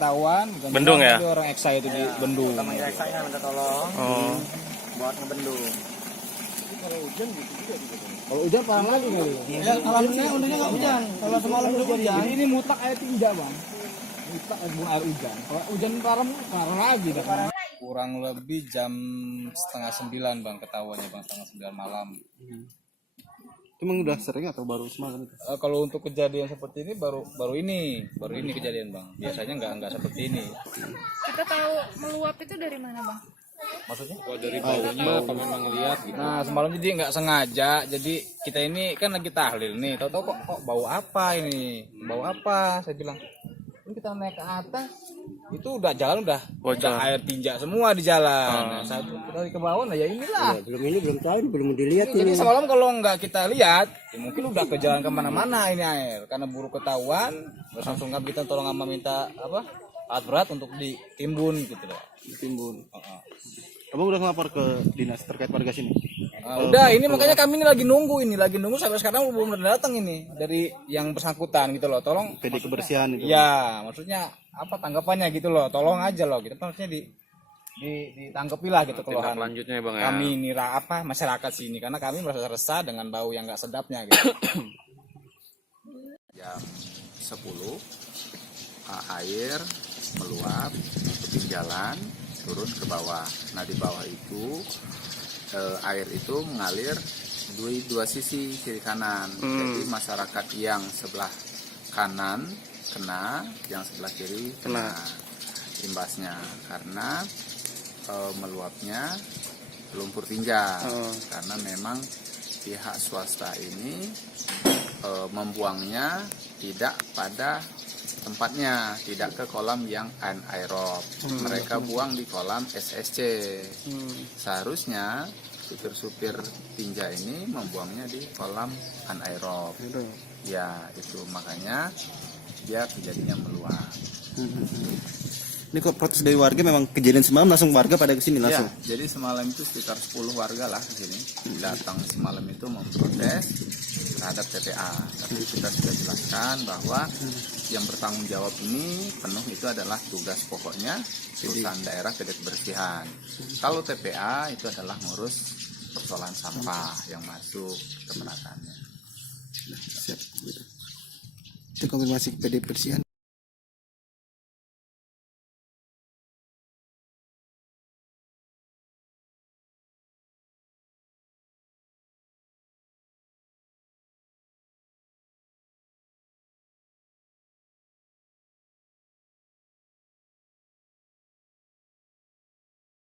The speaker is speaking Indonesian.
ketahuan. Bendung ya? Orang Eksa itu di bendung. Sama Eksa nya minta tolong. Buat ngebendung. Kalau hujan gitu juga. Kalau hujan parah lagi kali. Ya, kalau undangnya nggak hujan. Kalau semalam udah hujan. Jadi ini mutlak air tinja bang. Mutlak air hujan. Kalau hujan parah lagi. Kurang lebih jam 8:30 bang ketahuannya bang, 8:30 malam. Emang udah sering atau baru semalam itu? Kalau untuk kejadian seperti ini baru ini kejadian bang. Biasanya nggak seperti ini. Kita tahu meluap itu dari mana bang? Maksudnya? Dari baunya apa memang lihat gitu? Nah semalam jadi nggak sengaja. Jadi kita ini kan lagi tahlil nih. Tahu-tahu kok bau apa ini? Bau apa? Saya bilang. Ini kita naik ke atas. Itu udah jalan udah air tinja semua di jalan. Nah, saat kita ke bawah, nah ya inilah. Belum tahu, belum dilihat Jadi semalam kalau nggak kita lihat, ya mungkin udah ke jalan kemana-mana ini air. Karena buru ketahuan, terus langsung kan kita tolong sama minta alat berat untuk ditimbun gitu loh. Ditimbun. Abang udah ngelapor ke dinas terkait warga sini? Udah, ini makanya kami ini lagi nunggu sampai sekarang belum datang ini dari yang bersangkutan gitu loh. Tolong PD kebersihan itu. ya, maksudnya apa tanggapannya gitu loh. Tolong aja loh gitu. Maksudnya ditanggapi lah gitu keluhan. Lanjutnya ya bang ya. Kami ini masyarakat sini karena kami merasa resah dengan bau yang nggak sedapnya gitu. Jam 10 air meluap ikutin jalan turun ke bawah. Nah di bawah itu air itu mengalir dua sisi kiri kanan. Jadi masyarakat yang sebelah kanan kena, yang sebelah kiri kena imbasnya karena meluapnya lumpur tinja. Karena memang pihak swasta ini membuangnya tidak pada tempatnya, tidak ke kolam yang anaerob. Mereka buang di kolam SSC. Seharusnya supir-supir tinja ini membuangnya di kolam anaerob. Ya, itu makanya dia kejadiannya meluap. Ini kok protes dari warga, memang kejadian semalam langsung warga pada kesini langsung? Ya, jadi semalam itu sekitar 10 warga lah ke sini. Datang semalam itu memprotes terhadap TPA. Tapi kita sudah jelaskan bahwa yang bertanggung jawab ini penuh itu adalah tugas pokoknya perusahaan daerah PD kebersihan. Kalau TPA itu adalah ngurus persoalan sampah yang masuk ke peratannya. Siap. Itu konfirmasi PD kebersihan.